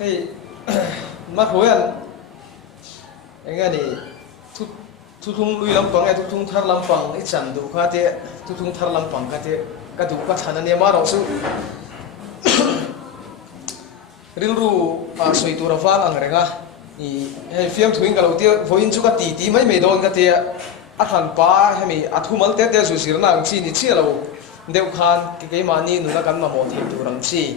Hey, mắc hối anh nghe đi thu thung lui lampang thu thung thar lampang ít chăn đủ khá thế thu thung thar lampang khá thế cái đủ cái thằng này mà rồi su riu ru soi tu rafa ang renga i he fiam thuing kalau dia voin chu ka ti mai me don ka te a than pa he mi a thumal te te su sir na chi ni chi lo deu khan ke mani nu na kan ma mo the tu ram chi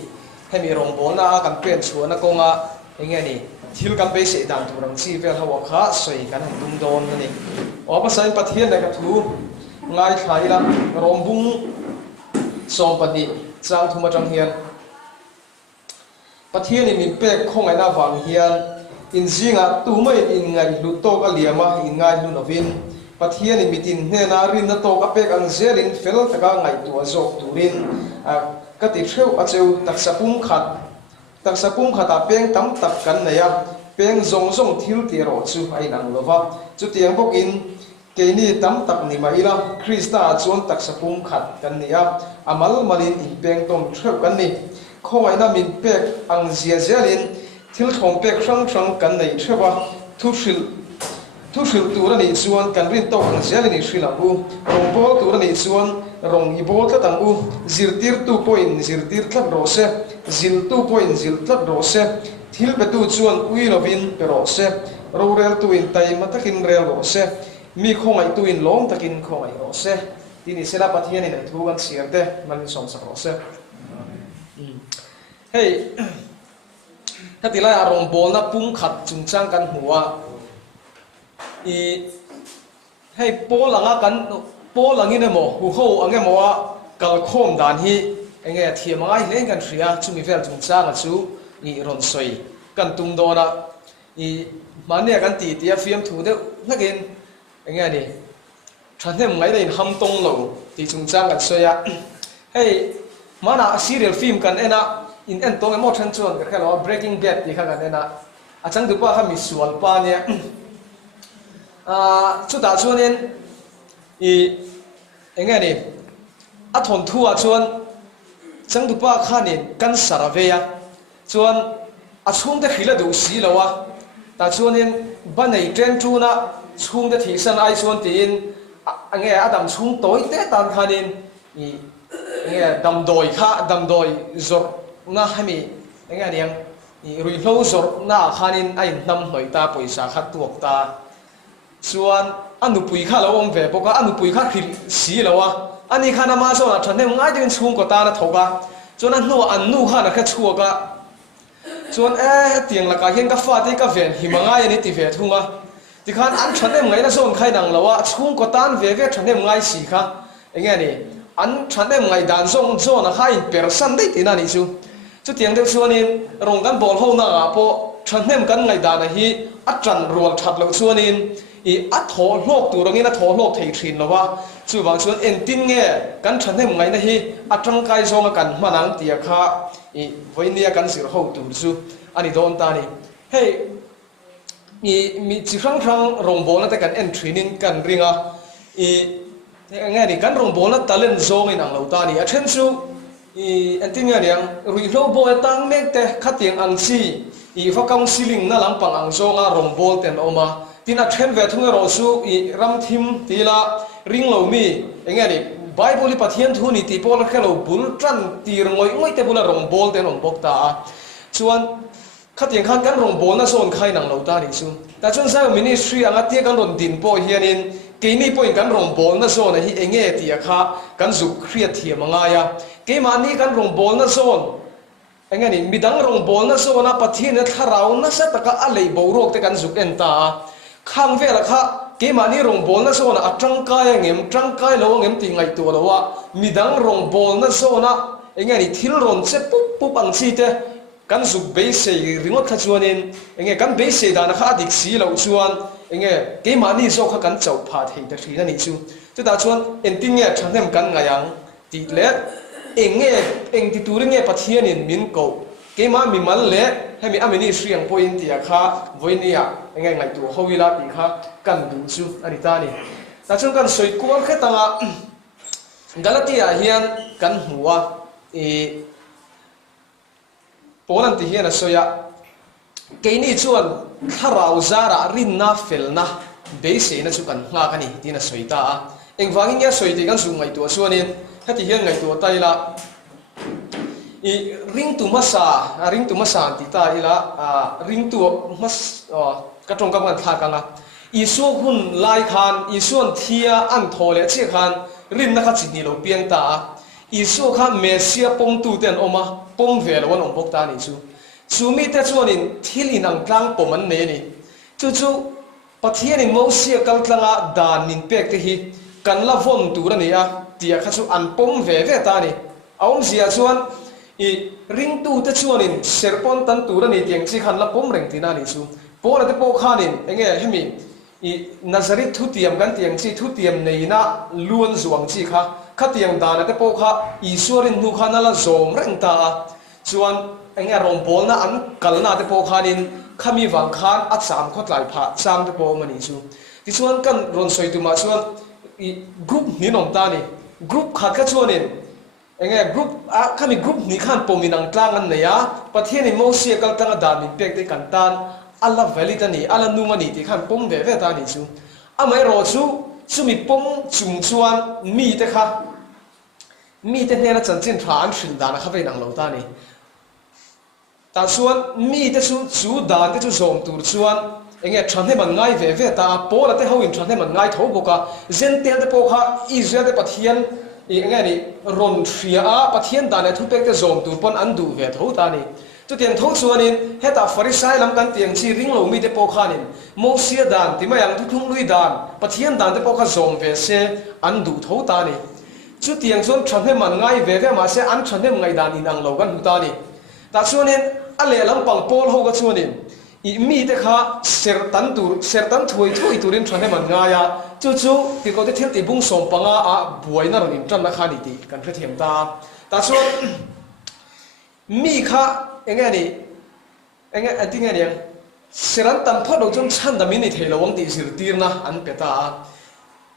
he mi rong bo na kan pen chu na ko nga nghe ni thil kan be se dan tu ram chi vel hawa kha soi kan dum don ni o pa sai pathian na ka thu ngai khai la rom bung som pa ni chang thuma chang hian pathian ni min pek khong ai na wang hian in zinga tu mai in ngai lu to ka liama in ngai lu novin pathian ni mitin hne na rin na to ka pek ang zelin fel taka ngai tu azok turin ka ti theu a cheu taksapum khat a peng tam tak kan neya peng zong zong thil ti ro chu ai nang lova chu tiang bok in ke ni tam tak ni mai la krista chuan taksapum khat kan neya amal malin in peng tom theu kan ni khong ai na min pek ang zia zelin thil thong pek sang kan nei thewa thu hril tur ani chuan kan rin to ang zelin ni hril ang u rong bol tur ani chuan rong i bol tlat ang u zirtir 2 point zirtir tlat ro se zil 2 point zil tlat ro se thil be tu chuan ui lovin pe ro se ro rel tu in tai ma takin rel ro se mi khong ai tu in long takin khong ai ro se tini sela pathian ni nei thu kan siarte man som sak ro se hey tatila arong bol na pum khat chungchang kan huwa i hey polanga kan polangin mo hu ho ange mo kal khom dan hi enge thiamangai leng kan thria chumi vel chungchang chu i ron soi kan tum do na i mania kan ti tia fiam thu de nakin enge ni thanem ngai dei ham tong lo ti chungchang kan soya hey mana serial film kan ena in en tong emo than chuan ka khalo breaking bad ti kha kan ena achang du pa ha mi sual pa ne chu ta chuan in i enge ni a thon thu a chuan chang du pa khanin kan saraveya chuan a chung te khila du si lowa ta chuan in banei tren tu na chung te thi san ai chuan ti in ange adam chung toi te tan khanin i nge dam doi zor na hami nge niang i rui lo zor na khanin ai nam hnoi ta poisa khat tuak ta chuan anu pui kha lo om ve boka anu pui kha khil si lowa ani khana ma so na thane ngai din chung ko ta na thoga chuan an no an nu kha na kha chuaka chuan tiang la ka hian ka fa te ka ven himangai ani ti ve thunga ti khan an thane ngai na zon khai nang lawa chung ko tan ve ve thane ngai si kha enge ni an thane ngai dan zong zona khai per san dei ti na ni chu tiang de chuan in rong kan bol ho na po thane kan ngai dan hi atran rual that lo chuan in i a tho hlok tu rangin a tho hlok thei thin lowa chu wang chuan en tin nge kan thane ngai na hi atang kai zonga kan manang tia kha i voinia kan sir ho tu chu ani don ta ni hey mi chi rang rong bol na te kan entry nin kan ringa i nge ni kan rong bol na talent zong in ang lo ta ni a then chu i antin nga niang rui lo bo tang mek te khatiang ang si i fa counseling na lampang ang zonga rong bol ten oma tina then ve thunga ro su i ram thim tila ring lo mi nge ni bible pathian thu ni ti pol khelo bul tran tir ngoi te bula rong bol ten om bok ta chuan khatiang khan kan rong bol na zon khai nang lo ta ni chu ta chun sa ministry anga tia kan ron din po hianin ke ni point kan rong bol na zon hi enge ti kha kan zu khriat thiamanga ya ke mani kan rong bol na zon enge ni midang rong bol na zona pathian na tharau na sa taka alei borok te kan zuk enta khang ve la kha ke mani rong bol na zona atang kai ngem tang kai lo ngem ti ngai tu lo wa midang rong bol na zona enge ni thil ron che pup ang chi te kan zuk be se ringot kha chuanin enge kan be se da na kha dik si lo chuan enge ke mani zo kha kan chau pha thei ta thina ni chu ta chuan en tin nge thanem kan ngayang ti le eng ti turing nge pathian in min ko ke ma mi mal le hemi amini sriang point ya kha voinia enge ngai tu howila ti kha kan du chu ani ta ni ta chuan kan soi kual khe tanga galatia hian kan huwa e polan ti hian a soya cái này chuan kharau zara rin na fel na be se na chu kan nga kani tina soita engwangin ya soiti kan zungai tu chuanin hati hian ngai tu tai la i ring tu masa ti ta ila ring tu mas ka tong ka man tha ka nga isu hun lai khan isuan thia an thole che khan rin na kha chini lo piang ta isu kha mesia pom tu ten oma pom vel wan om bok ta ni chu chumi te chuanin thilin ang tlang pom an ne ni chu pathian in mo sia kal tlanga dan nin pek te hi kan la vom tu ra ni a tia kha chu an pom ve ta ni aum zia chuan i ring tu te chuanin serpon tan tu ra ni tiang chi khan la pom reng tina ni chu pora te po khanin enge hemi i nazari thu tiam kan tiang chi thu tiam nei na luan zuang chi kha khatiang dan te po kha isuarin nu khana la zom reng ta chuan enge rom bol na an kalna te po khanin khami wang khan a cham khot lai pha chang te po mani chu ti chuan kan ron soi tu ma chuan i group ni nom ta ni group khat ka chuanin enge group a khami group ni khan pominang tlang an neya pathian in mo sia kal tanga dan ni pek te kan tan ala valita ni ala numani ti khan pom ve ta ni chu amai ro chu chumi pom chung chuan mi te kha mi te hne na chan chin tha an thil dan kha ve nang lo ta ni ta chuan mi te chu dan te chu zom tur chuan enge thanhe man ngai ve ta pola te hoin thanhe man ngai tho boka zen tel te po kha israel te pathian i enge ni ron thria a pathian dan thu pek te zom tur pon an du ve tho ta ni tu tiang tho chuanin heta farisai lam kan tiang chi ring lo mi te po khanin mo sia dan ti mayang thu thung lui dan pathian dan te po kha zom ve se an du tho ta ni chu tiang chon thanhe man ngai ve ma se an thanhe ngai dan in ang lo kan hu ta ni ta chuanin ale lam pang pol ho ga chuanin i mi te kha ser tan thui turin thanhe man nga ya chu ti ko te thil ti bung som panga a buai na ron in tran na kha ni ti kan kha them ta chuan mi kha enge ni enge atinga ni seran tan thot lo chung chan da min ni thelo wang ti sir tir na an peta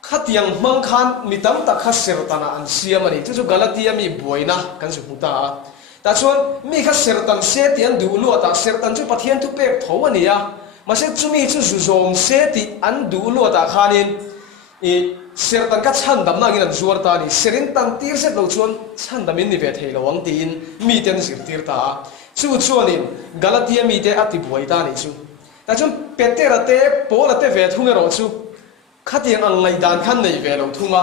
khatiang mang khan mitam ta kha ser tana an siam ani chu galatia mi buaina kan su huta ta chuan mi kha ser tan se tian du lu ta ser tan chu pathian tu pek tho ania ma se chu mi chu zu zom se ti an du lu ta khanin i ser tan ka chan dam na gin zuar ta ni serin tan tir se lo chuan chan dam in ni ve thelo wang tin mi ten sir tir ta chu chuanin galatia mi te ati buai ta ni chu ta chun petera te pola te ve thunga ro chu khatiang ang ngai dan khan nei ve lo thunga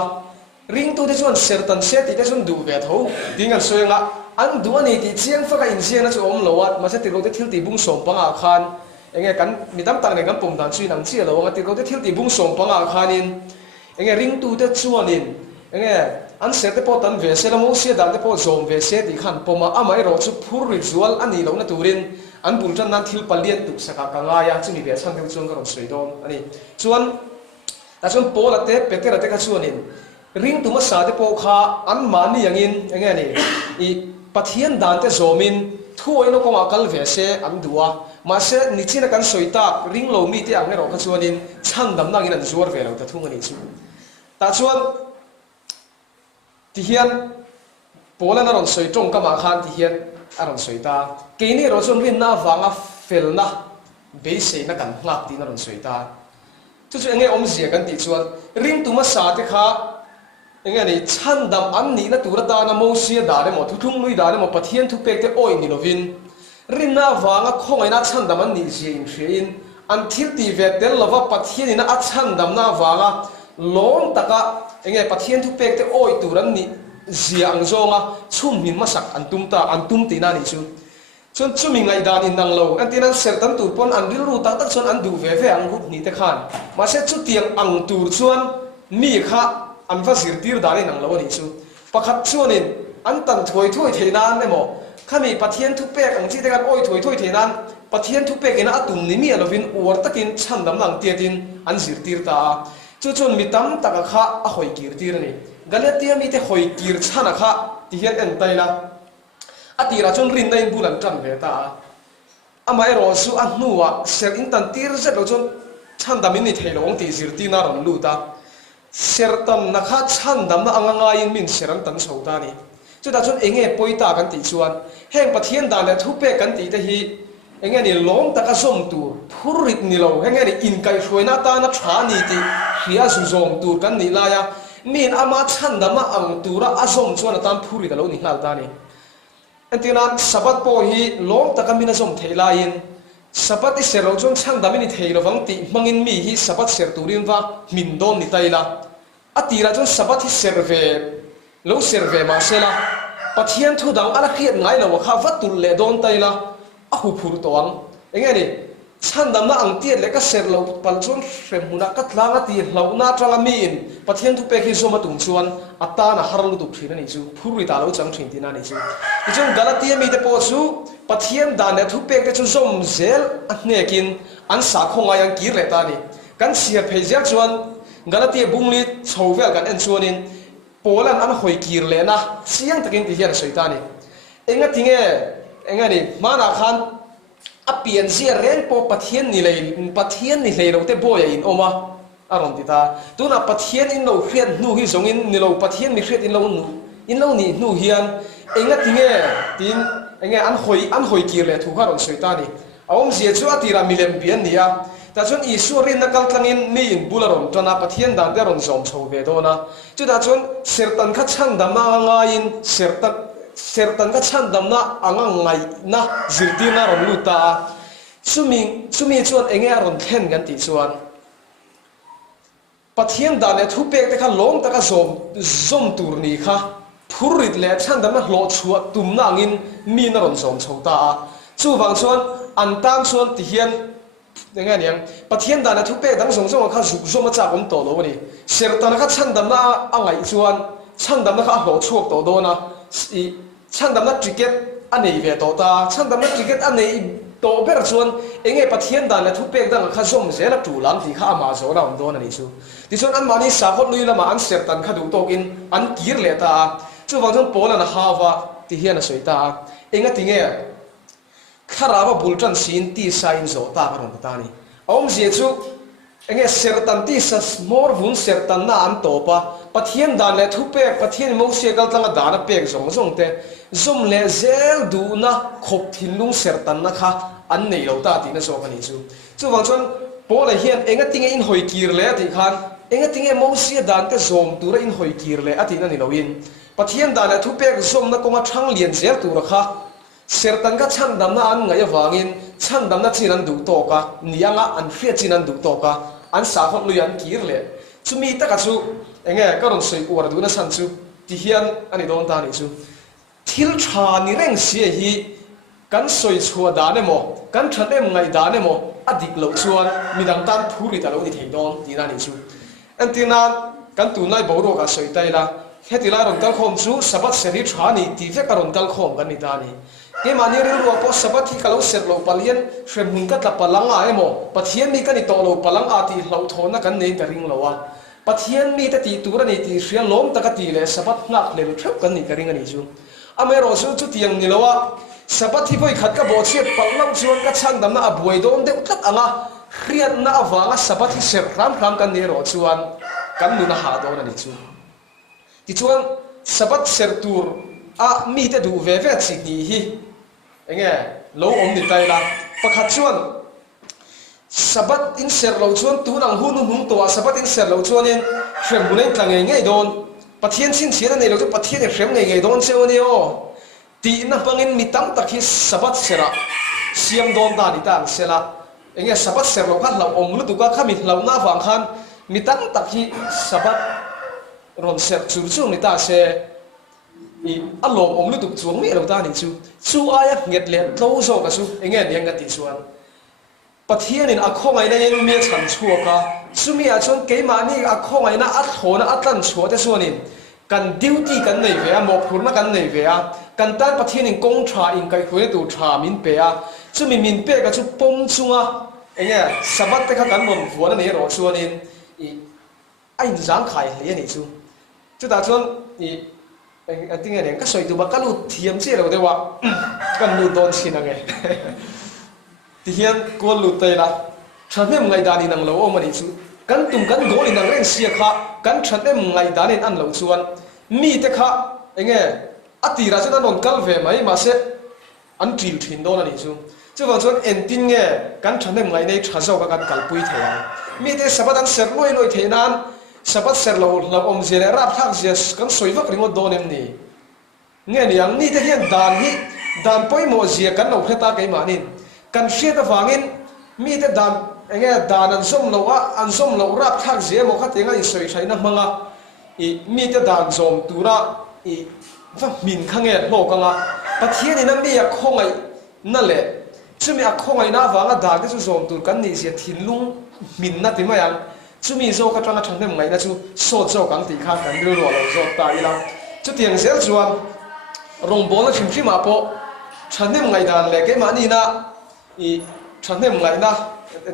ring tu te chuan ser tan se ti te chun du ve tho dingan soenga an du ani ti chiang fa ka in chiang na chu om lowat ma se ti ro te thil ti bung som panga khan enge kan midam tang ne kan pom dan chui nang chi lo nga ti ro te thil ti bung som panga khanin enge ring tu te chuanin enge an se te po tan ve se la mo sia dan te po zom ve se ti khan poma amai ro chu phur ritual ani lo na turin an bul tan nan thil palian tu saka ka nga ya chumi ve chan te chuan ka ron soi don ani chuan ta chuan pola te petera te ka chuanin ring tu ma sa te po kha an mani yangin enge ni i pathian dan te zomin thuai no ko akal ve se an duwa ma se nichina kan soita ring lo mi te ang ro ka chuanin chan dam na gin an zuar ve lo ta thung ani chu ta chuan ti hian pola na ron soi tong ka ma khan ti hian aron soita ke ni ro chon rin na wanga fel na be se na kan hlak ti na ron soita chu enge om zia kan ti chuan ring tu ma sa te kha enge ni chan dam an ni na turata na mo sia da le mo thu thung lui da le mo pathian thu pek te oi ni lovin rin na wanga khongai na chan dam an ni zin thrin an thil ti ve tel lova pathian ina a chan dam na wanga long taka enge pathian thu pek te oi turan ni ziang zonga chum min masak an tum ti na ni chu chon chumi ngai dan in nang lo an tinan ser tan tur pon an ril ru tak tak chon an du ve ve ang gut ni te khan ma se chu tiang ang tur chuan mi kha an va sir tir dan in nang lo ni chu pakhat chuanin an tan thoi theinan emo khami pathian thu pek ang chi te kan oi thoi theinan pathian thu pek ina atum ni mi alovin or takin chan dam lang tiatin an sir tir ta chu chon mitam taka kha a hoi kir tir ni galatia mi te hoi kir chana kha ti hian en taila atira chon rin na in bulan tran ve ta amai ro su an nuwa ser in tan tir se lo chon chan dam in ni thelong ti sir ti na ron lu ta ser tam na kha chan dam na anga in min seran tan so ta ni chu ta chon enge poita kan ti chuan heng pathian da le thu pe kan ti te hi enge ni lom taka som tur phurit ni lo enge ni in kai hroina ta na tha ni ti hria su zom tur kan ni la ya min ama chandama ang tura azom chuan tan phurit lo ni hlal ta ni antina sabat po hi lom taka mina som theilain sabat isero chuan chandami ni theilo wang ti mangin mi hi sabat ser turin wa min dom ni taila atira chuan sabat hi serve lo serve ma sela pathian thu dang ala khiat ngai lo kha vatul le don taila a hu phur toang enge ni chandam na ang tiet le ka ser lo pal chon hrem huna ka tlanga ti lo na tanga mi in pathian thu pe khi zoma tung chuan ata na harlu tu thina ni chu phuri ta lo chang thin tina ni chu i chung galatia mi te po chu pathian dan le thu pe ke chu zom zel a hnekin an sa khonga yang kir le ta ni kan sia phejia chuan galatia bungli chhovel kan en chuanin polan an hoi kir le na siang takin ti hian soitani enga tinge enga ni mana khan apian zia ren po pathian ni lei lo te boya in oma aron tita tuna pathian in lo hriat nu hi zongin ni lo pathian mi hriat in lo ni nu hian enga tinge tin enga an hoi kir le thu haron soitani awom zia chu atira milem pian nia ta chon isu rin na kal tlangin mi in bularon tona pathian dan de ron zom chho ve do na chu ta chon sertan kha chandam na nga in sertan kha chandam na anga ngai na zirti na ron luta chumi chuan enge ron thlen gan ti chuan pathian dan le thu pek te kha lom ta ka zom tur ni kha phurit le chandam na hlo chhuat tum na ngin mi na ron zom chho ta chu wang chuan an tang chuan ti hian dengan yang pathian dana thu pe dang song song kha zu ma cha om to lo ni ser tan kha chandam na angai chuan chandam na kha ho chuak to do na i chandam na cricket anei ve to ta chandam na cricket anei to ber chuan enge pathian dana thu pe dang kha zom zela tu lam ti kha ma zo ra om do na ni chu ti chuan an mani sa khot lui lama an ser tan kha du to in an kir le ta chu wang jong pola na hawa ti hian a soita enga tinge kharaba bultan sin ti sain zo ta karon ta ni om je chu enge sertan ti sa smor vun sertan na an to pa pathian dan le thu pe pathian mo se gal tanga dana pek zong te zum le zel du na khop thin lung sertan na kha an nei lo ta ti na so ka ni chu wang chon po le hian enga tinge in hoi kir le ti khan enga tinge mo se dan te zom tu ra in hoi kir le ati na ni lo in pathian dan le thu pe zom na ko ma thang lian zel tu ra kha sertan ka chandam na an ngai wangin chandam na chinan du to ka nianga an hria chinan du to ka an sa khot luyan kir le chumi ta ka chu enge karon soi ur du na san chu ti hian ani don ta ni chu thil tha ni reng sia hi kan soi chua da ne mo kan thatem ngai da ne mo adik lo chuan midang tan phuri ta lo ni thei don ti na ni chu antina kan tu nai bo ro ka soi tai la hetila ron kal khom chu sabat seri tha ni ti ve karon kal khom kan ni ta ni ke mani ri ru po sabat hi kalo ser lo palian shrem ning ka tapalanga emo pathian mi kan ni to lo palang ati hlo thona kan nei ka ring lowa pathian mi ta ti tura ni ti hria lom ta ka ti le sabat ngak le thep kan ni ka ring ani chu amero chu tiang ni lowa sabat hi voi khat ka bo che pallam chuan ka chang dam na abuai dom de utlat anga hriat na awanga sabat hi ser ram kan ni ro chuan kan nu na ha do na ni chu ti chuan sabat ser tur a mi te du ve chi ni hi enge lo om ni tai la pakhat chuan sabat in ser lo chuan tu nang hu nu hung to sabat in ser lo chuan in hrem bunai tlangai ngai don pathian sin thira nei lo chu pathian e hrem ngai don cheu ni o ti na pangin mitang takhi sabat sera siam don da ni tang sela enge sabat ser lo khan lo om lu tu ka khami lo na wang khan mitang takhi sabat ron ser chu ni ta se i alom om lu tu chuang mi lo ta ni chu aya nget le lo zo ka chu enge niang ka ti chuan pathian in akhongai na yen me chan chuaka chumi a chon keima ni akhongai na athona atlan chuate chuanin kan duty kan nei ve a mo phurna kan nei ve a kan tan pathian in kong tha in kai khoi tu tha min pe a chumi min pe ka chu pom chunga enge sabat te kha kan mon vuana nei ro chuanin i ai jang khai le ni chu ta chon i anh tiếng này các sợi tụ bạc lụt thiêm chứ đâu đấy wa cần lụt đòn xin anh ấy thì hiện con lụt tay là chăn em ngày đàn đi năng lâu mà đi chú cần tụm cần gỗ đi năng lên xia khá cần chăn em ngày đàn đi ăn lâu chuan mi te khá anh ấy ati ra cho nó đòn cal về mấy mà sẽ ăn chịu thìn đó là đi chú chu wang chuan en tin nge kan thanem ngai nei tha zo ka kan kalpui thei mi te sabat an ser loi thei nan sabat ser lo om zele rap thak jes kan soiwak ringo donem ni nge ni ang ni te hian dan poimo zia kan lo kheta kai manin kan hriat awangin mi te dan enge dan an som lo rap thak zia mo kha tenga i soi thaina manga i mi te dan zom tura i va min khange lo kanga pathian ina mi a khongai na le chumi a khongai na wanga da ke chu zom tur kan ni zia thinlung min na ti ma yang chumi zo ka tanga thanem ngai na chu so zo kang ti kha kan ru ro lo zo ta ila chu tiang sel chuan rong bol thim thim a po thanem ngai dan le ke ma ni na i thanem ngai na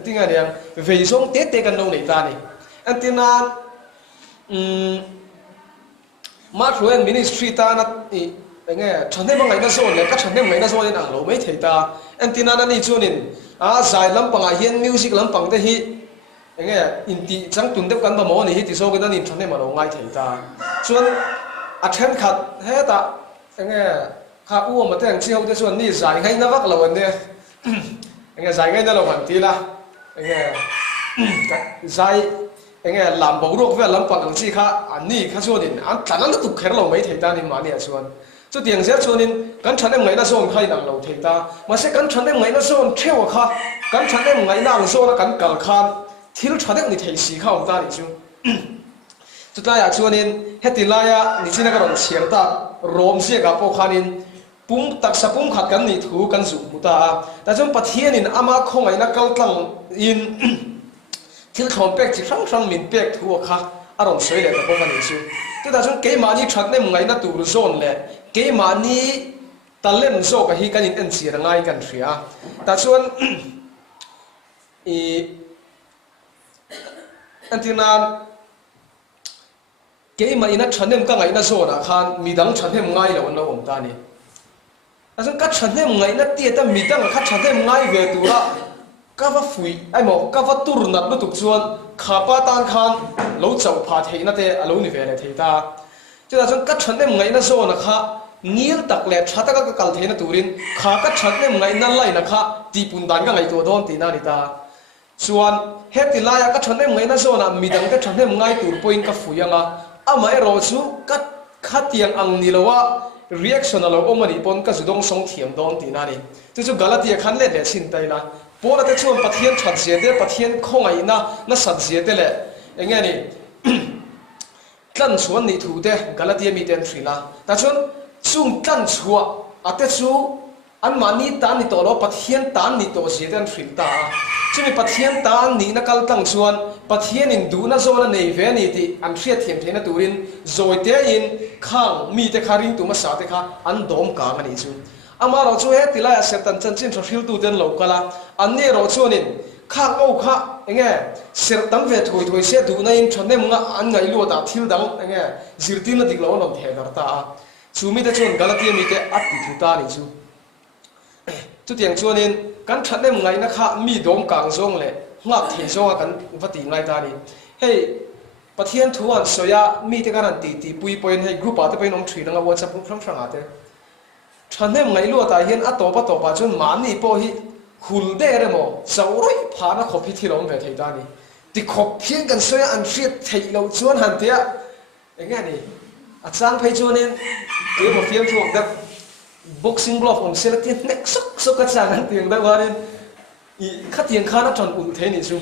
tinga niang vei zong te kan lo nei ta ni antina ma thuen ministry ta na i nge thanem ngai na zo le ka thanem ngai na zo in ang lo mai thei ta antina na ni chunin a zai lam panga hian music lam pang te hi nge inti chang tun dep kan ba mo ni hi ti so ga ni thanem ma lo ngai thei ta chuan a then khat he ta nge kha u ma teng chi ho te chuan ni zai ngai na vak lo an ne nge zai ngai na lo man ti la nge zai nge lam bo rok ve lam pang ang chi kha an ni kha chuan in an tlan an tu kher lo mai thei ta ni ma ni a chuan chu tiang zer chuanin kan thanem ngai na zon khai nang lo thei ta ma se kan thanem ngai na zon theu kha kan thanem ngai na ang zon kan kal khan thil thadek ni thei si kha om ta ni chu chu ta ya chuanin hetilaya ni china ka ron chiar ta rom se ga po khanin pum tak sa pum khat kan ni thu kan zu muta ta chum pathian in ama khongai na kal tlang in thil thom pek chi sang min pek thu kha aron soi le ta po kan ni chu tu ta chum ke ma ni thatnem ngai na tur zon le ke mani talent zo ka hi kan in en chi rangai kan thria ta chuan i antina ke ma ina thanem ka ngai na zo na khan midang thanem ngai lo no om ta ni asan ka thanem ngai na ti ta midang kha thanem ngai ve tura ka va fui ai mo ka va tur nat lu tuk chuan khapa tan khan lo chau pha theina te alo ni ve le theita chu ta chuan ka thanem ngai na zo na kha ngil tak le thata ka kal thena turin kha ka thatnem ngai na lai na kha ti pun dan ka ngai to don ti na ni ta chuan heti laya ka thatnem ngai na zo na midang ka thatnem ngai tur point ka fuyanga ama ero chu ka khatiang ang nilowa reaction alo omani pon ka zudong song thiam don ti na ni chu chu galatia khan le le chin tai na pona te chuan pathian that je de pathian khongai na sat je de le enge ni tlan chuan ni thu de galatia mi ten thrila ta chuan chung tlan chua ate chu an mani tan ni to lo pathian tan ni to je den thril ta chumi pathian tan ni na kal tang chuan pathian in du na zo na nei ve ni ti an thria thiam thena turin zoite in khang mi te kharing tu ma sa te kha an dom ka ngani chu ama ro chu he tilai a setan chan chin thil tu den lo kala an ne ro chuanin khang au kha enge ser tam ve thoi se du na in thanem nga an ngai lo da thil dang enge zirtin na dik lo nom the dar ta chumi te chuan galatia mi te at ti thu ta ni chu chu tiang chuanin kan thatnem ngai na kha mi dom kang zong le ngak thei zonga kan vati ngai ta ni hey pathian thuan soya mi te kan ti pui point hey group ate pai nom thri langa whatsapp from ate thatnem ngai lo ta hian a to pa chun man ni po hi khul de re mo sauroi pha na khopi thilom ve thei ta ni ti khop phian kan soya an riat thei lo chuan han tia enge ni a chang phei chuanin ke mo fiam thuang da boxing glove om seletin nek sok ka chang an tiang da warin i khatiang khana thon un the ni chu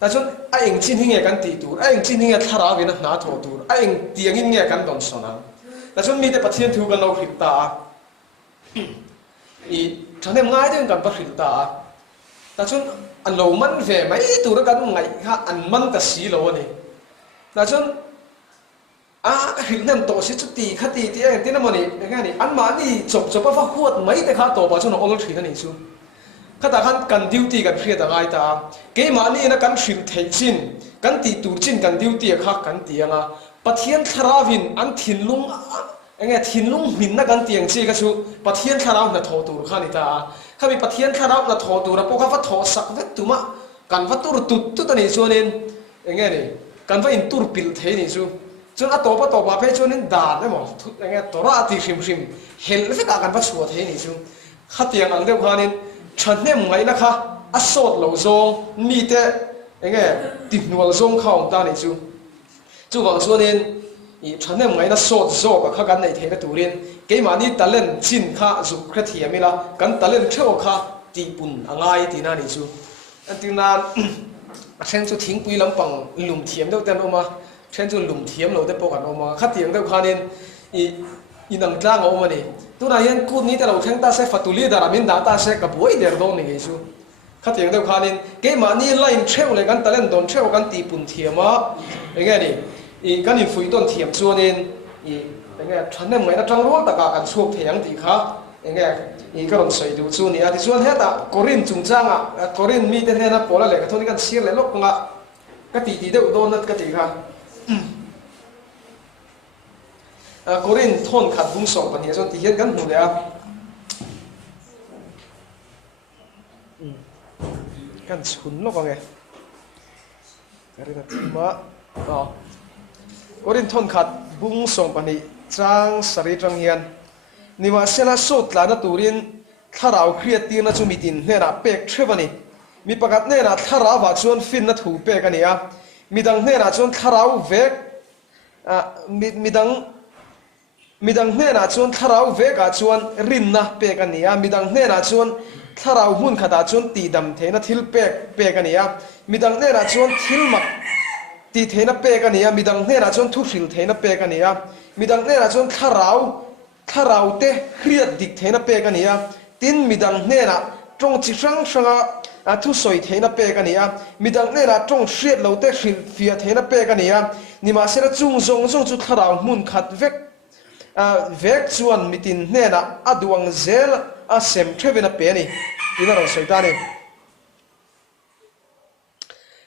ta chun a eng chin hinge kan ti tur a eng chin hinge thara ve na tho tur a eng tiang in nge kan don sona ta chun mi te pathian thu kan lo khit ta i thanem ngai de kan pa khit ta chun an lo man ve mai tur kan ngai kha an man ka si lo ni ta chun hình nem tổ sĩ chút tì khát tì anh tin là moni nghe này ăn mà đi chụp bao phát huột mấy cái khát tổ bảo cho nó ông thủy này chú khát ta khăn cần duty cần phía ta ai ta cái mà đi nó cần thủy thấy chín cần tì tủ chín cần duty khác cần tiền à bắt thiên tharavin ăn thiên lung nghe thiên lung mình nó cần tiền chi cái chú bắt thiên tharav là thổ tủ khăn này ta khi bị bắt thiên tharav là thổ tủ là bao khát phát thổ sắc vết tủ mà cần phát tủ tụt này cho nên nghe này cần phải in tủ pil thế này chú chun a to pa phe chunin dan le mo enge tora ti hrim hel fe ka kan va chhuat he ni chu khatiang ang deuh khanin chăn nem ngay na kha asot lo zong mi te enge ti nual zong khao ta ni chu wang chuan in i chăn nem ngay na sot zo ka kha kan nei the na turin ke ma ni talent chin kha zu kha thiamila kan talent theo kha ti pun angai ti na ni chu antina chen chu thing pui lampang lum thiam deuh ten oma chen chu lum thiam lo te pawh kan oma kha tiang deuh khanin i nang tlang a oma ni tuna hian kut ni te lo thleng ta se fatuli daramin da ta se ka buai der dong ni nge chu kha tiang deuh khanin ke ma ni line theu le kan talent don theu kan ti pun thiama enge ni i kan in fui ton thiam chuanin i enge thanem ngai na tang ro ta ka kan suak thiang ti kha enge i ka ron soi du chu ni a ti chuan heta korin chungchanga korin mi te hena pola le ka thoni kan sir le lok nga ka ti deuh don nat ka ti kha korin thon khat bung song pan hi chuan ti hian kan hmu le a kan chhun lok ange karina thima korin thon khat bung song pan hi chang sari tang hian niwa sela sot la na turin tharau khriat tir na chu mitin hena pek thevani mi pakat ne na tharau wa chuan fin na thu pek ania midang ne na chuan tharau vek midang ne na chuan tharau vek a chuan rin na pek ania midang ne na chuan tharau hun khata chuan ti dam theina thil pek ania midang ne na chuan thil mak ti theina pek ania midang ne na chuan thu hril theina pek ania midang ne na chuan tharau te khriat dik theina pek ania tin midang ne na trong chi sang sanga thu soi theina pek ania midang ne na trong hriat lo te hril fia theina pek ania nima sera chung zong chu tharau mun khat vek chuan mitin ne na aduang zel a sem thevena pe ni ina ro soi ta ni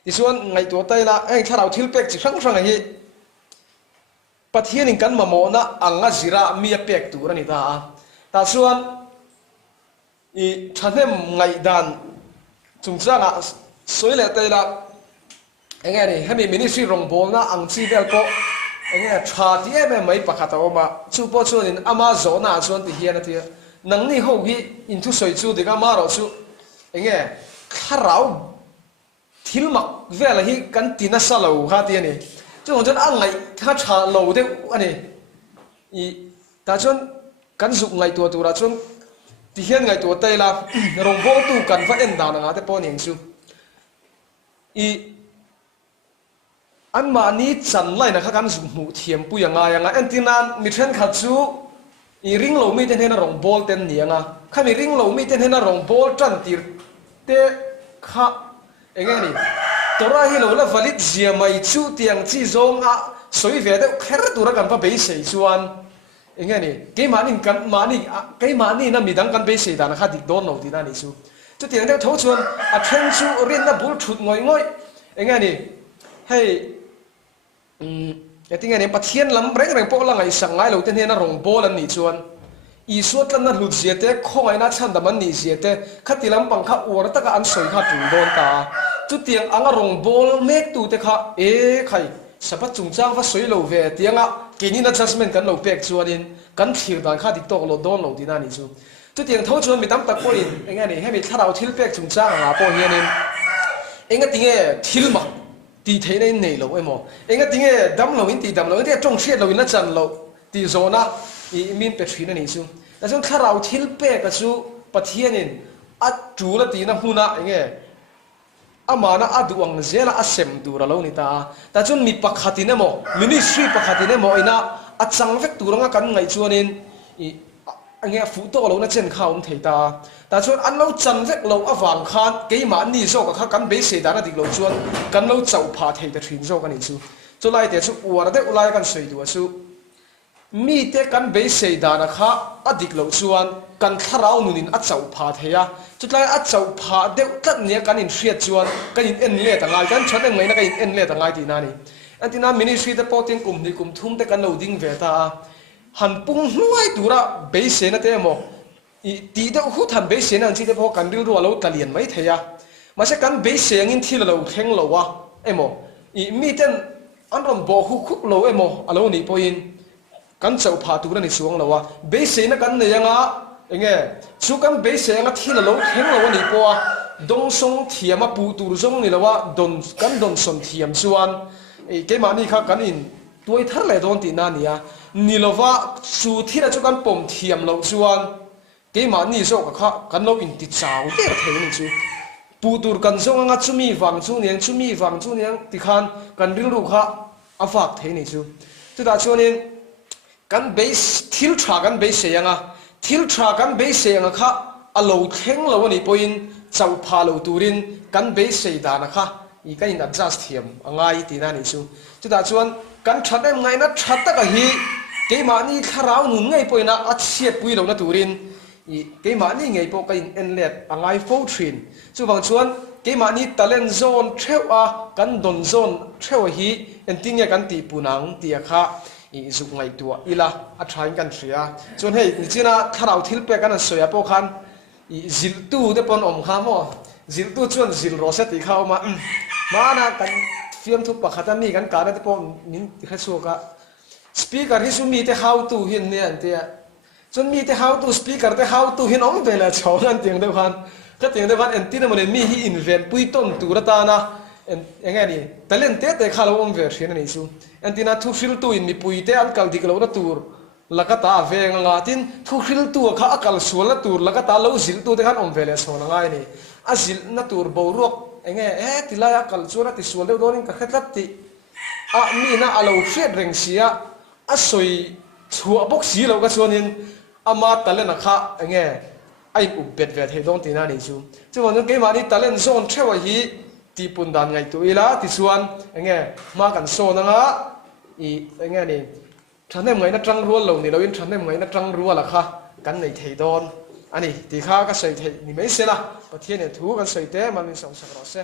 isuan ngai to tai la ai tharau thil pek chi sang sanga hi pathian in kan mamona anga zira mi pek tur ani ta chuan i thanem ngai dan chungchanga soile taila enge ni hemi ministry rongbol na angchi vel ko enge tha ti em mai pakhata oma chu po chuan in amazon na chuan ti hian ati nang ni ho hi in thu soi chu diga ma ro chu enge kharau thilmak vel hi kan tina salo ha ti ani chu hon chuan angai tha tha lo de ani i ta chuan kan zuk ngai tu ra chuan ti hian ngai tu taila rongbol tu kan va en da na te po ning chu i an ma ni chan lai na kha kan zum mu thiam pu yanga antinan mi then kha chu i ring lo mi ten hena rong bol ten nianga kha mi ring lo mi ten hena rong bol tran tir te kha enge ni tora hi lo la valit zia mai chu tiang chi zong a soi ve de kher tu ra kan pa be sei chuan enge ni ke mani kan mani ke mani na mi dang kan be sei da na kha dik don lo ti na ni chu chu tiang de tho chuan a then chu rin na bul thut ngoi enge ni hei yating ane pathian lam reng po la ngai sangai lo ten hena rong bol an ni chuan i suat lan na hlut ziate khongai na chan daman ni ziate khatilam pangkha ur ta ka an soi kha tung don ta chu tiang anga rong bol mek tu te kha e khai sapa chungchang va soi lo ve tianga kini na judgment kan lo pek chuanin kan thir dan kha dik tok lo don lo dina ni chu chu tiang tho chuan mi tam tak ko in enga ni hemi tharau thil pek chungchang la po hianin enga tinge thil ma ti thế này này lâu em mò anh cái tiếng đâm lâu in ti đâm lâu in trong xe lâu in nó chăn lâu ti zona i min pe thina ni su na chung kharau thil pe ka chu pathianin a chu la ti na huna enge ama na aduang zela asem dura lo ni ta chun mi pakhatin mo ministry pakhatin mo ina a chang vek turanga kan ngai chuanin i ange fu to lo na chen khaum theita ta chuan an lo chan vek lo awang khan ke ma ni zo ka kha kan be se da na dik lo chuan kan lo chau pha thei ta thrin zo kan ni chu lai te chu uar de ulai kan soi du chu mi te kan be se da na kha adik lo chuan kan tharau nunin a chau pha theya chu lai a chau pha de tat ne kan in hriat chuan kan in en le ta ngai kan chan ngai na kan in en le ta ngai ti na ni antina ministry te poting kum ni kum thum te kan lo ding ve ta han pung hnuai tura be se na te mo i ti de hu tham be se nang chi te po kan ril ro lo talian mai theya ma se kan be se ngin thil lo theng lo wa emo i mi ten an rom bo hu khuk lo emo alo ni poin kan chau pha tu na ni suang lo wa be se na kan ne yanga เงี้ยสุกันเบสเสียงที่เราเห็นเราวันนี้ปัวดงทรงเทียมปูตูรงนี่แล้วว่าดนกันดนสนเทียมส่วนเกมานี่ครับกันอินตัวท่าเลยโดนตีนานี่นี่เราว่าสูที่เราจุกันปมเทียมเราส่วนเกมานี่โซกับเขากันเราอินติดสาวเกี่ยวเทียมนี่จูปูตูกันทรงงั้นจุมีฟังจุเนียงจุมีฟังจุเนียงติคันกันริ้วลูกเขาอาฝากเทียนี่จูจุดตาชวนนี่กันเบสทิลทรากันเบสเสียงทิลทรากันเบสเสียงค่ะอโลเข่งเราวันนี้พออินเจ้าพาเราตูรินกันเบสเสียดานะคะอีกันอินอัดจัสเทียมง่ายตีนั่นนี่จูจุดตาชวนกันชัดได้ไงนะชัดตะกะฮีเกมานี่ถ้าเราหนุนไงพออินอัดเสียดปุยเรานะตูรินเกมานี่ไงพอกันเอ็นเล็ดง่ายโฟทรินจูบางชวนเกมานี่ตะเลนโซนเทวะกันดอนโซนเทวะฮีเอ็นติ้งกันตีปูนังตีอะค่ะจุกไงตัวอีละอัฐานกันเสียจนให้จีน่าถ้าเราทิลเปกันสวยพวกคันจิลตู้เดปนอมข้ามอ่ะจิลตู้ชวนจิลโรเซติเข้ามานะกันฟิล์มทุบปากขัดนี่กันการเดปนนินแค่ชัวกะสปีกเกอร์ที่สุมีแต่ how to หินเนี่ยอันเดียจนมีแต่ how to สปีกเกอร์แต่ how to หินอมเวลาชาวกันเตียงเดียวกันก็เตียงเดียวกันอันที่นั่นมันมีที่อินเวนปุยต้นตูระตานะยังไงนี่แต่เล่นเตะแต่ข้าเราอมเวอร์ชันนี่ซูอันที่น่าทุกฟิลตัวอินมีปุยเตะอันกัลดิกเราละตูร์ลักตาเวงงาทินทุกฟิลตัวข้าอักกัลสวนละตูร์ลักตาเราจิลตัวแต่ขันอมเวลสวนง่ายนี่อาจิลละตูร์บาวรกยังไงที่ลายอักกัลสวนละติสวนเดียวโดนนี่ก็แค่ตัดติมีน่าเราเฟียดเร่งเสียสวยชัวบกสีเราก็ชวนนินมาแต่เล่นนะคะยังไงไอ้อุบเบ็ดเวทให้โดนตีน่านี่ซูจังหวะนั้นเกมนี้แต่เล่นโซนเชื่อว่าฮีตีปุ่นดันไงตัวอีละที่ส่วนยังไงมากันโซนนะยังไงนี่ฉันได้เหมือนนักจังรัวเหล่านี้เราอินฉันได้เหมือนนักจังรัวล่ะค่ะกันในเทดอนอันนี้ที่ข้าก็ใส่เทนี่ไม่เสียนะประเทศเนี่ยถูกกันใส่เต้มันมีสองสักรอบเสีย